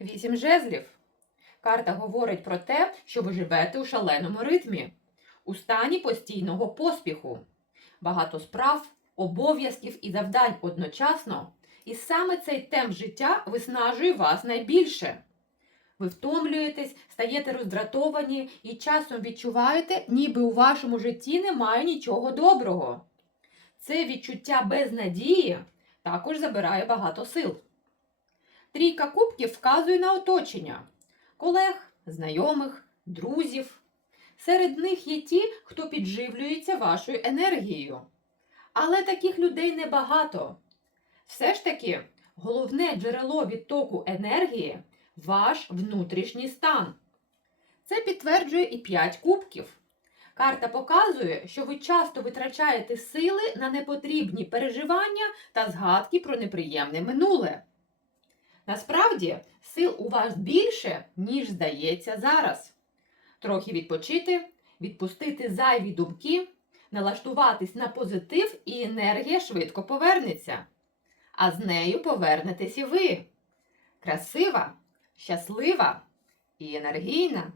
Вісім жезлів. Карта говорить про те, що ви живете у шаленому ритмі, у стані постійного поспіху, багато справ, обов'язків і завдань одночасно. І саме цей темп життя виснажує вас найбільше. Ви втомлюєтесь, стаєте роздратовані і часом відчуваєте, ніби у вашому житті немає нічого доброго. Це відчуття безнадії також забирає багато сил. Трійка кубків вказує на оточення колег, знайомих, друзів. Серед них є ті, хто підживлюється вашою енергією. Але таких людей небагато. Все ж таки, головне джерело відтоку енергії ваш внутрішній стан. Це підтверджує і 5 кубків. Карта показує, що ви часто витрачаєте сили на непотрібні переживання та згадки про неприємне минуле. Насправді, сил у вас більше, ніж здається зараз. Трохи відпочити, відпустити зайві думки, налаштуватись на позитив, і енергія швидко повернеться. А з нею повернетесь і ви. Красива, щаслива і енергійна.